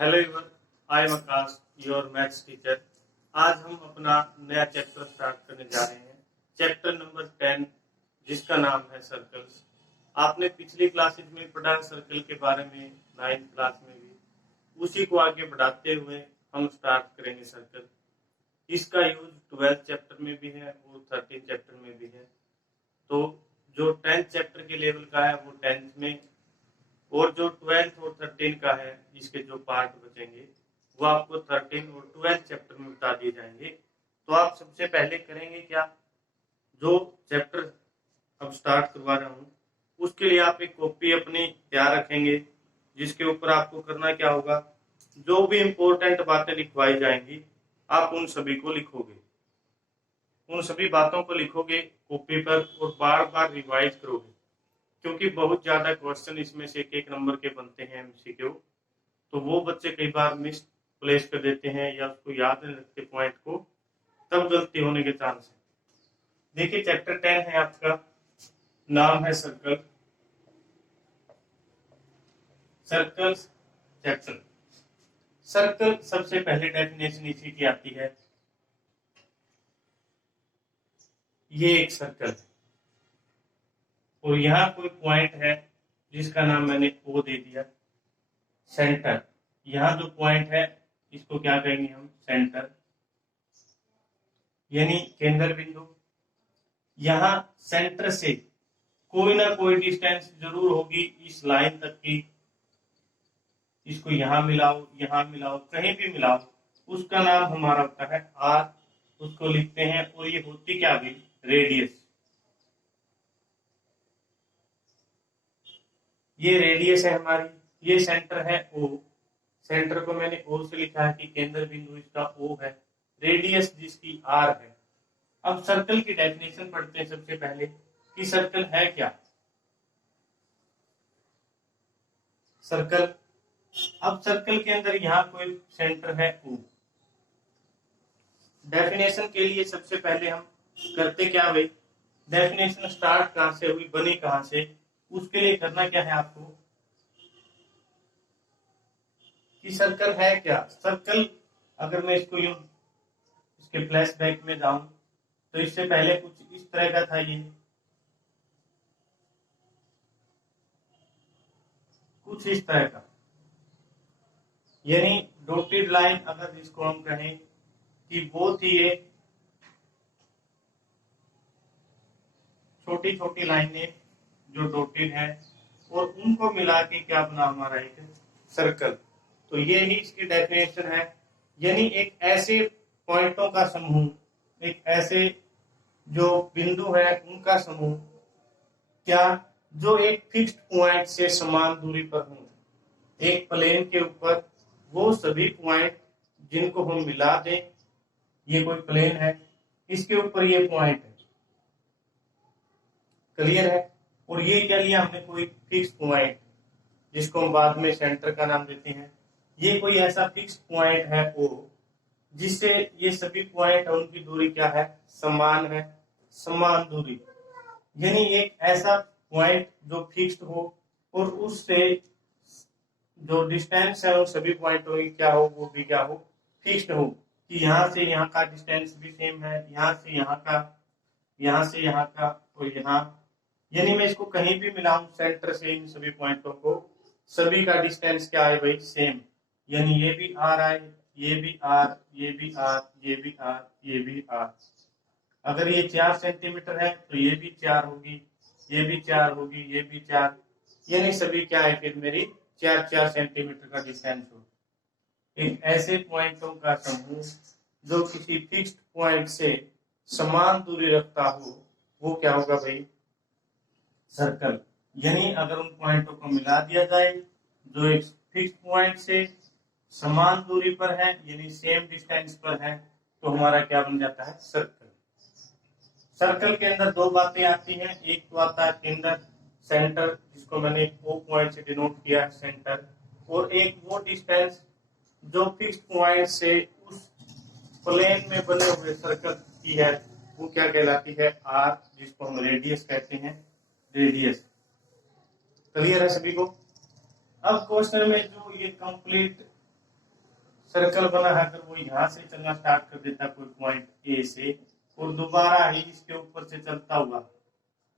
Hello everyone, I am Akash, your maths teacher. आज हम अपना नया चैप्टर स्टार्ट करने जा रहे हैं। चैप्टर नंबर 10, जिसका नाम है सर्कल्स। आपने पिछली क्लासेज में पढ़ा सर्कल के बारे में, 9th क्लास में भी। उसी को आगे बढ़ाते हुए हम स्टार्ट करेंगे सर्कल। इसका यूज 12th चैप्टर में भी है और 13th चैप्टर में भी है। तो जो 10th चैप्टर के लेवल का है वो 10th में, और जो 12th और 13 का है, इसके जो पार्ट बचेंगे वो आपको 13 और 12th चैप्टर में बता दिए जाएंगे। तो आप सबसे पहले करेंगे क्या, जो चैप्टर अब स्टार्ट करवा रहा हूँ उसके लिए आप एक कॉपी अपनी तैयार रखेंगे, जिसके ऊपर आपको करना क्या होगा, जो भी इम्पोर्टेंट बातें लिखवाई जाएंगी आप उन सभी को लिखोगे, उन सभी बातों को लिखोगे कॉपी पर और बार बार रिवाइज करोगे, क्योंकि बहुत ज्यादा क्वेश्चन इसमें से एक नंबर के बनते हैं एमसीक्यू। तो वो बच्चे कई बार मिस प्लेस कर देते हैं या उसको याद नहीं रखते पॉइंट को, तब गलती होने के चांस है। देखिए चैप्टर 10 है आपका, नाम है सर्कल। Circles chapter. सर्कल सबसे पहले डेफिनेशन इसी की आती है, ये एक सर्कल है और यहाँ कोई पॉइंट है जिसका नाम मैंने ओ दे दिया, सेंटर। यहाँ जो पॉइंट है इसको क्या कहेंगे हम, सेंटर, यानी केंद्र बिंदु। यहाँ सेंटर से कोई ना कोई डिस्टेंस जरूर होगी इस लाइन तक की, इसको यहाँ मिलाओ, यहाँ मिलाओ, कहीं भी मिलाओ, उसका नाम हमारा होता है आर, उसको लिखते हैं। और ये होती क्या भी, रेडियस। ये रेडियस है हमारी, ये सेंटर है ओ, सेंटर को मैंने ओ से लिखा है कि केंद्र बिंदु इसका ओ है, रेडियस जिसकी आर है। अब सर्कल की डेफिनेशन पढ़ते हैं सबसे पहले कि सर्कल है क्या। सर्कल, अब सर्कल के अंदर यहाँ कोई सेंटर है ओ। डेफिनेशन के लिए सबसे पहले हम करते क्या भाई, डेफिनेशन स्टार्ट कहां से हुई, बनी कहां से, उसके लिए करना क्या है आपको कि सर्कल है क्या। सर्कल अगर मैं इसको यूं इसके फ्लैशबैक में जाऊं तो इससे पहले कुछ इस तरह का था, ये कुछ इस तरह का, यानी डॉटेड लाइन अगर जिसको हम कहें कि वो थी ये छोटी छोटी लाइनें जो डॉटेड है, और उनको मिला के क्या बना हमारा एक सर्कल। तो ये ही इसकी डेफिनेशन है, यानी एक ऐसे पॉइंटों का समूह, एक ऐसे जो बिंदु है उनका समूह, क्या, जो एक फिक्स्ड पॉइंट से समान दूरी पर हों, एक प्लेन के ऊपर वो सभी पॉइंट जिनको हम मिला दें, ये कोई प्लेन है, इसके ऊपर ये पॉइंट है, क्लियर है। और ये क्या लिया हमने, कोई फिक्स पॉइंट जिसको हम बाद में सेंटर का नाम देते हैं। ये कोई ऐसा फिक्स पॉइंट है ओ, जिससे ये सभी पॉइंट उनकी दूरी क्या है, समान है, समान दूरी, यानी एक ऐसा पॉइंट जो फिक्स्ड हो और उससे जो डिस्टेंस है उन सभी पॉइंटों की क्या हो, वो भी क्या हो, फिक्स्ड हो, कि यहाँ से यहाँ का डिस्टेंस भी सेम है, यहाँ से यहाँ का, यहाँ से यहाँ का, और यहाँ, यानी मैं इसको कहीं भी मिलाऊं सेंटर से इन सभी पॉइंटों को, सभी का डिस्टेंस क्या है भाई, सेम, यानी ये भी आर है, ये भी आर, ये भी आर, ये भी आर, ये भी आर। अगर ये 4 सेंटीमीटर है तो ये भी 4 होगी, ये भी 4 होगी, ये भी 4, यानी सभी क्या है फिर मेरी 4-4 सेंटीमीटर का डिस्टेंस हो। एक ऐसे पॉइंटों का समूह जो किसी फिक्स्ड पॉइंट से समान दूरी रखता हो, वो क्या होगा भाई, सर्कल। यानी अगर उन पॉइंटों को मिला दिया जाए जो एक फिक्स्ड पॉइंट से समान दूरी पर है, यानी सेम डिस्टेंस पर है, तो हमारा क्या बन जाता है, सर्कल। सर्कल के अंदर दो बातें आती हैं, एक तो आता है केंद्र, सेंटर, जिसको मैंने ओ पॉइंट से डिनोट किया है, सेंटर, और एक वो डिस्टेंस जो फिक्स्ड पॉइंट से उस प्लेन में बने हुए सर्कल की है, वो क्या कहलाती है, आर, जिसको हम रेडियस कहते हैं, रेडियस। क्लियर है सभी को। अब क्वेश्चन में जो ये कंप्लीट सर्कल बना है, अगर वो यहाँ से चलना स्टार्ट कर देता कोई पॉइंट ए से और दोबारा ही इसके ऊपर से चलता हुआ,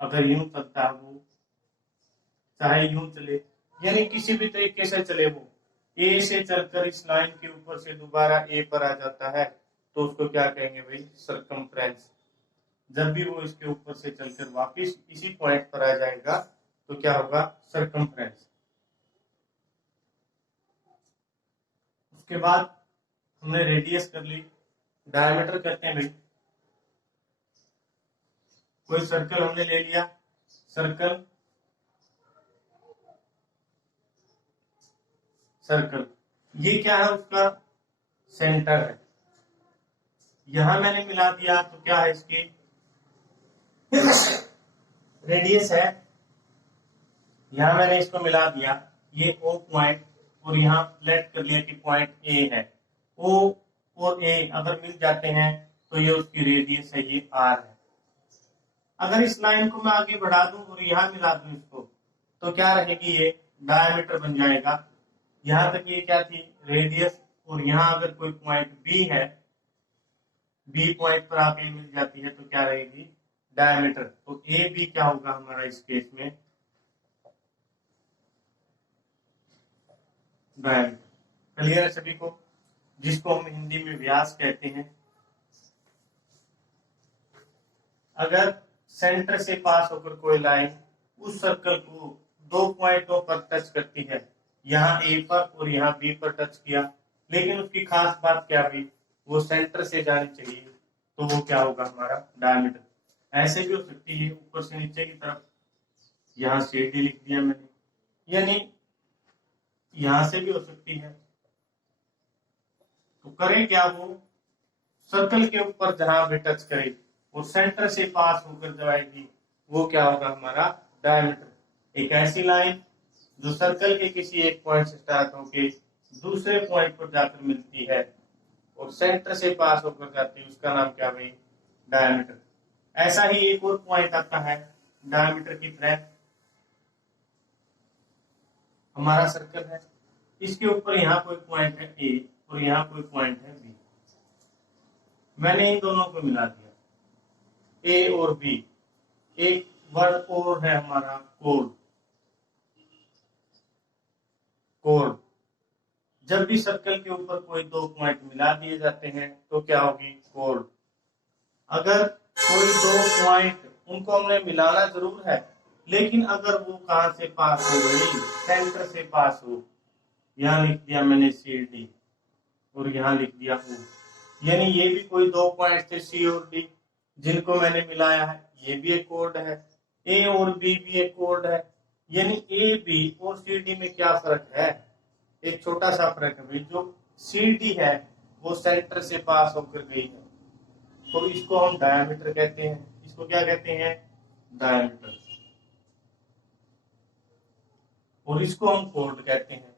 अगर यूं चलता है वो, चाहे यूं चले, यानी किसी भी तरीके से चले, वो ए से चलकर इस लाइन के ऊपर से दोबारा ए पर आ जाता है, तो उसको क्या कहेंगे भाई, सरकमफ्रेंस। जब भी वो इसके ऊपर से चलकर वापस इसी पॉइंट पर आ जाएगा तो क्या होगा, सरकमफ्रेंस। उसके बाद हमने रेडियस कर ली, डायमीटर कहते हैं भाई, कोई सर्कल हमने ले लिया, सर्कल सर्कल ये क्या है, उसका सेंटर है, यहां मैंने मिला दिया तो क्या है, इसकी रेडियस है, यहां मैंने इसको मिला दिया, ये ओ पॉइंट, और यहां लेट कर लिया कि पॉइंट ए है। ओ और ए अगर मिल जाते हैं तो ये उसकी रेडियस है, ये आर है। अगर इस लाइन को मैं आगे बढ़ा दूं और यहां मिला दूं इसको, तो क्या रहेगी, ये डायमीटर बन जाएगा। यहां तक ये क्या थी, रेडियस, और यहां अगर कोई पॉइंट बी है, बी पॉइंट पर आप ए मिल जाती है तो क्या रहेगी, डायमीटर। तो ए बी क्या होगा हमारा इस केस में, डायमीटर। क्लियर है सभी को, जिसको हम हिंदी में व्यास कहते हैं। अगर सेंटर से पास होकर कोई लाइन उस सर्कल को दो पॉइंटों पर टच करती है, यहाँ ए पर और यहाँ बी पर टच किया, लेकिन उसकी खास बात क्या हुई, वो सेंटर से जानी चाहिए, तो वो क्या होगा हमारा, डायमीटर। ऐसे भी हो सकती है ऊपर से नीचे की तरफ, यहाँ से डी लिख दिया मैंने, यानी यहां से भी हो सकती है। तो करें क्या, वो सर्कल के ऊपर जहां भी टच करे और सेंटर से पास होकर जाएगी, वो क्या होगा हमारा, डायमीटर। एक ऐसी लाइन जो सर्कल के किसी एक पॉइंट से स्टार्ट होकर दूसरे पॉइंट पर जाकर मिलती है और सेंटर से पास होकर जाती है, उसका नाम क्या भाई, डायमीटर। ऐसा ही एक और पॉइंट आता है डायमीटर की तरह, हमारा सर्कल है, इसके ऊपर यहाँ कोई पॉइंट है ए और यहाँ कोई पॉइंट है बी, मैंने इन दोनों को मिला दिया, ए और बी। एक वर्ड और है हमारा, कोड। कोड, जब भी सर्कल के ऊपर कोई दो पॉइंट मिला दिए जाते हैं तो क्या होगी, कोड। अगर कोई दो पॉइंट, उनको हमने मिलाना जरूर है, लेकिन अगर वो कहां से पास हो गई, सेंटर से पास हो, यहां लिख दिया मैंने सी डी और यहां लिख दिया ओ, यानी ये भी कोई दो पॉइंट थे सी और डी जिनको मैंने मिलाया है, ये भी एक कोड है, ए और बी भी एक कोड है। यानी ए बी और सी डी में क्या फर्क है, एक छोटा सा फर्क है भाई, जो सी डी है वो सेंटर से पास होकर गई है, तो इसको हम डायमीटर कहते हैं। इसको क्या कहते हैं, डायमीटर, और इसको हम कोड कहते हैं।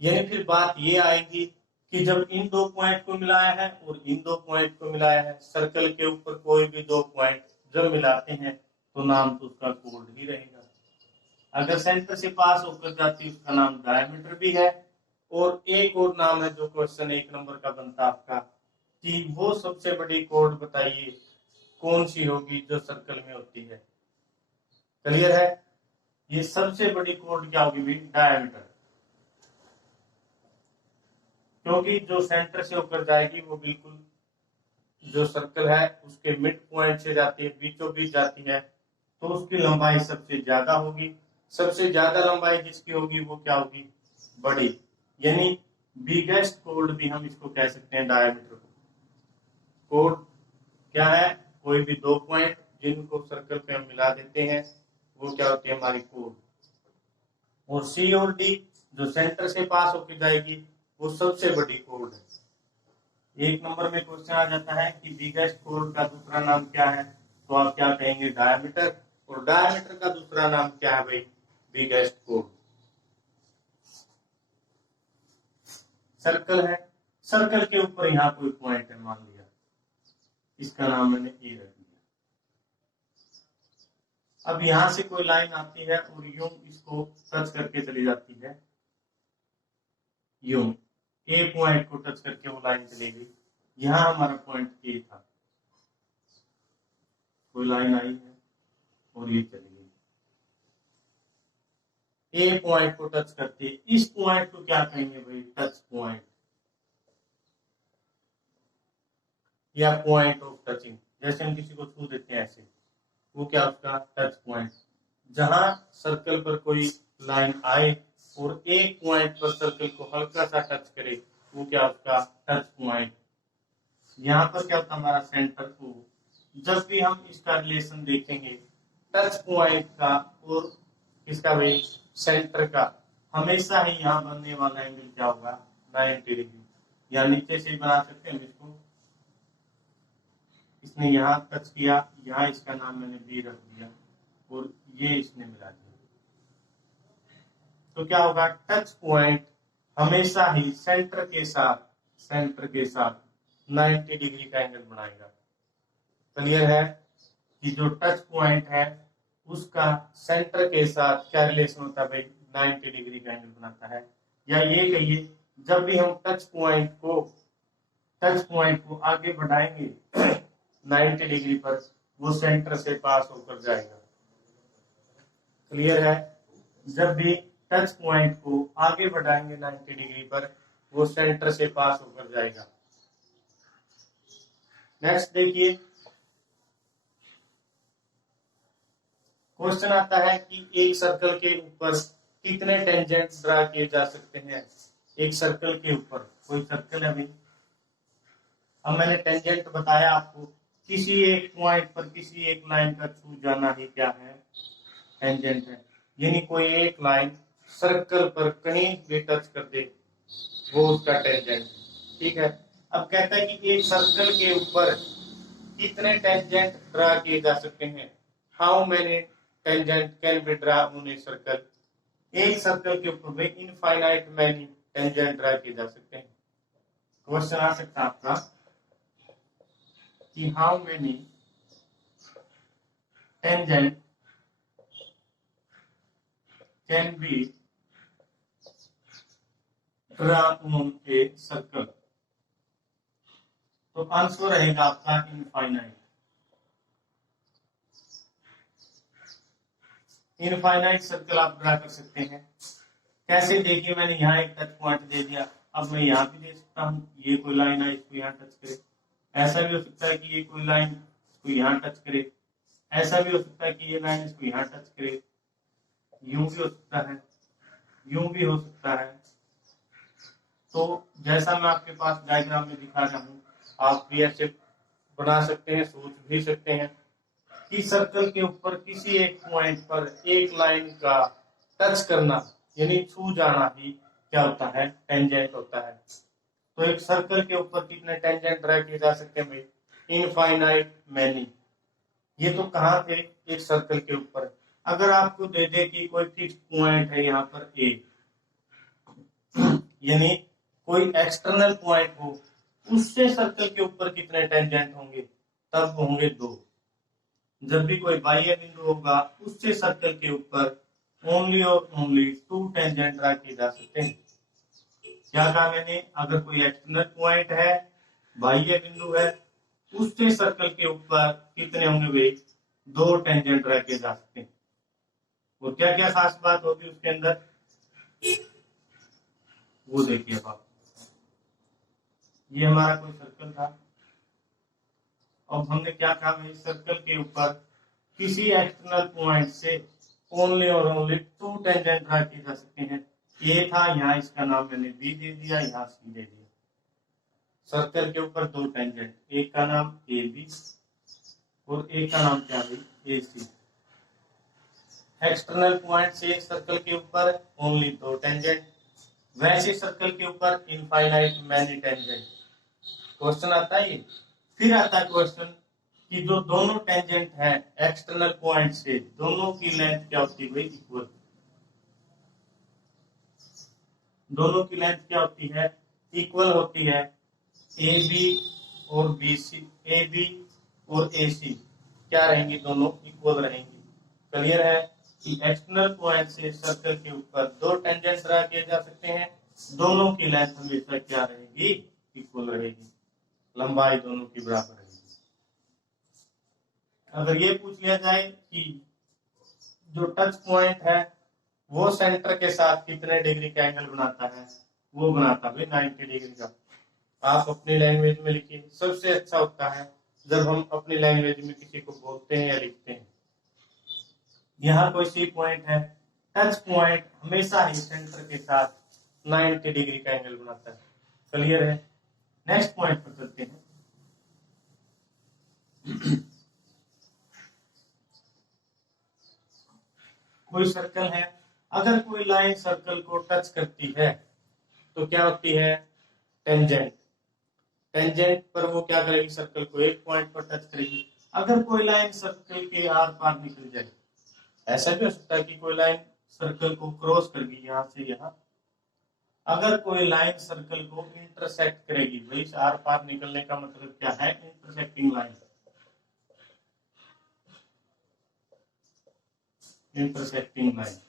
यानी फिर बात ये आएगी कि जब इन दो पॉइंट को मिलाया है और इन दो पॉइंट को मिलाया है, सर्कल के ऊपर कोई भी दो पॉइंट जब मिलाते हैं तो नाम तो उसका कोड ही रहेगा। अगर सेंटर से पास होकर जाती है उसका नाम डायमीटर भी है। और एक और नाम है जो क्वेश्चन 1 नंबर का बनता आपका, कि वो सबसे बड़ी कोड बताइए कौन सी होगी जो सर्कल में होती है। क्लियर है, ये सबसे बड़ी कोड क्या होगी भी, डायमीटर, क्योंकि जो सेंटर से होकर जाएगी वो बिल्कुल जो सर्कल है उसके मिड पॉइंट से जाती है, बीचों बीच जाती है, तो उसकी लंबाई सबसे ज्यादा होगी। सबसे ज्यादा लंबाई जिसकी होगी वो क्या होगी, बड़ी, यानी बिगेस्ट कोड भी हम इसको कह सकते हैं, डायमीटर को। कोड क्या है, कोई भी दो पॉइंट जिनको सर्कल पे हम मिला देते हैं वो क्या होती है, हमारी कोड। और सी और डी जो सेंटर से पास होकर जाएगी वो सबसे बड़ी कोड है। 1 नंबर में क्वेश्चन आ जाता है कि बिगेस्ट कोड का दूसरा नाम क्या है, तो आप क्या कहेंगे, डायमीटर। और डायमीटर का दूसरा नाम क्या है भाई, बिगेस्ट कोड। सर्कल है, सर्कल के ऊपर यहाँ कोई पॉइंट है, मान लिया, इसका नाम मैंने ए रख दिया। अब यहां से कोई लाइन आती है और यूं इसको टच करके चली जाती है, यूं, ए पॉइंट को टच करके वो लाइन चली गई, यहाँ हमारा पॉइंट ए था, कोई लाइन आई है और ये चली गई, ए पॉइंट को टच करती है, इस पॉइंट को क्या कहेंगे भाई, टच पॉइंट या पॉइंट ऑफ टचिंग। जैसे हम किसी को छू देते हैं ऐसे, वो क्या उसका टच पॉइंट। जहां सर्कल पर कोई लाइन आए और एक पॉइंट पर सर्कल को हल्का सा टच करे, वो क्या उसका टच पॉइंट। यहाँ पर क्या होता है हमारा सेंटर को। जब भी हम इसका रिलेशन देखेंगे टच पॉइंट का और इसका भाई सेंटर का, हमेशा ही यहाँ बनने वाला एंगल क्या होगा, 90 डिग्री। या नीचे से बना सकते हैं इसको, इसने यहाँ टच किया, यहाँ इसका नाम मैंने बी रख दिया और ये इसने मिला दिया, तो क्या होगा, टच पॉइंट हमेशा ही सेंटर के साथ 90 डिग्री का एंगल बनाएगा। क्लियर है कि जो टच पॉइंट है उसका सेंटर के साथ क्या रिलेशन होता है भाई, 90 डिग्री का एंगल बनाता है। या ये कहिए, जब भी हम टच पॉइंट को आगे बढ़ाएंगे 90 डिग्री पर, वो सेंटर से पास होकर जाएगा। क्लियर है, जब भी टच पॉइंट को आगे बढ़ाएंगे 90 डिग्री पर, वो सेंटर से पास होकर जाएगा। नेक्स्ट देखिए, क्वेश्चन आता है कि एक सर्कल के ऊपर कितने टेंजेंट ड्रा किए जा सकते हैं। एक सर्कल के ऊपर, कोई सर्कल है भाई, अब मैंने टेंजेंट बताया आपको, किसी एक पॉइंट पर किसी एक लाइन का छू जाना ही क्या है, टेंजेंट है। यानी कोई एक लाइन सर्कल पर कहीं भी टच कर दे, वो उसका टेंजेंट। ठीक है, अब कहता है कि एक सर्कल के ऊपर कितने टेंजेंट ड्रा किए जा सकते हैं, how many tangent can be draw on a circle. एक सर्कल के ऊपर में इनफाइनाइट मैनी टेंजेंट ड्रा किए जा सकते हैं। क्वेश्चन आ सकता है आपका कि how many tangent can be draw on a circle. तो आंसर रहेगा आपका इनफाइनाइट। इनफाइनाइट सर्कल आप ड्रा कर सकते हैं। कैसे, देखिए मैंने यहाँ एक टच पॉइंट दे दिया, अब मैं यहाँ भी दे सकता हूँ, ये कोई लाइन है इसको यहाँ टच करे। ऐसा भी हो सकता है कि ये कोई लाइन इसको यहाँ टच करे, ऐसा भी हो सकता है कि ये लाइन इसको यहाँ टच करे, यूं भी हो सकता है, यूं भी हो सकता है। तो जैसा मैं आपके पास डायग्राम में दिखा रहा हूँ, आप भी ऐसे बना सकते हैं, सोच भी सकते हैं कि सर्कल के ऊपर किसी एक पॉइंट पर एक लाइन का टच करना यानी छू जाना ही क्या होता है, टेंजेंट होता है। तो एक सर्कल के ऊपर कितने टेंजेंट ड्रा किए जा सकते हैं भाई, इनफाइनाइट मैनी। ये तो कहाँ थे, एक सर्कल के ऊपर। अगर आपको दे दे कि कोई फिक्स पॉइंट है यहाँ पर ए, यानी कोई एक्सटर्नल पॉइंट हो, उससे सर्कल के ऊपर कितने टेंजेंट होंगे, तब होंगे 2। जब भी कोई बाह्य बिंदु होगा, उससे सर्कल के ऊपर ओनली और ओनली 2 टेंजेंट ड्रा किए जा सकते हैं। क्या कहा मैंने, अगर कोई एक्सटर्नल पॉइंट है, बाह्य बिंदु है, उससे सर्कल के ऊपर कितने होंगे भाई, 2 टेंजेंट ड्रा किए जा सकते हैं। और क्या क्या खास बात होगी उसके अंदर, वो देखिए आप। ये हमारा कोई सर्कल था, अब हमने क्या कहा भाई, सर्कल के ऊपर किसी एक्सटर्नल पॉइंट से ओनली और ओनली 2 टेंजेंट ड्रा किए जा सकते हैं। ए था, यहाँ इसका नाम मैंने बी दे दिया, यहाँ सी दे दिया। सर्कल के ऊपर 2 टेंजेंट, एक का नाम ए बी और एक का नाम क्या भाई, ए सी। एक्सटर्नल पॉइंट से सर्कल के ऊपर ओनली 2 टेंजेंट, वैसे सर्कल के ऊपर इनफाइनाइट मैनी टेंजेंट। क्वेश्चन आता है ये। फिर आता है क्वेश्चन कि जो दोनों टेंजेंट है एक्सटर्नल पॉइंट से, दोनों की लेंथ क्या होती है भाई, इक्वल। दोनों की लेंथ क्या होती है, इक्वल होती है। ए बी और बी सी, ए बी और ए सी क्या रहेंगी, दोनों इक्वल रहेंगी। क्लियर है कि एक्सटर्नल पॉइंट से सर्कल के ऊपर 2 टेंजेंट ड्रा किए जा सकते हैं, दोनों की लेंथ हमेशा क्या रहेगी, इक्वल रहेगी, लंबाई दोनों की बराबर रहेगी। अगर ये पूछ लिया जाए कि जो टच पॉइंट है वो सेंटर के साथ कितने डिग्री का एंगल बनाता है, वो बनाता है 90 डिग्री का। आप अपनी लैंग्वेज में लिखिए, सबसे अच्छा होता है जब हम अपनी लैंग्वेज में किसी को बोलते हैं या लिखते हैं। यहाँ कोई सी पॉइंट है, टच पॉइंट हमेशा ही सेंटर के साथ 90 डिग्री का एंगल बनाता है। क्लियर है? नेक्स्ट पॉइंट पर चलते हैं। कोई सर्कल है, अगर कोई लाइन सर्कल को टच करती है तो क्या होती है, टेंजेंट। टेंजेंट पर वो क्या करेगी, सर्कल को एक पॉइंट पर टच करेगी। अगर कोई लाइन सर्कल के आर पार निकल जाए, ऐसा भी हो सकता है कि कोई लाइन सर्कल को क्रॉस कर गई यहाँ से यहाँ, अगर कोई लाइन सर्कल को इंटरसेक्ट करेगी, भाई आर पार निकलने का मतलब क्या है, इंटरसेक्टिंग लाइन। इंटरसेक्टिंग लाइन,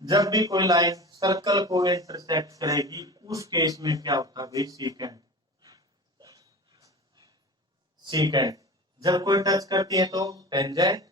जब भी कोई लाइन सर्कल को इंटरसेक्ट करेगी उस केस में क्या होता है भाई, सीकेंट। सीकेंट जब कोई टच करती है तो टेंजेंट,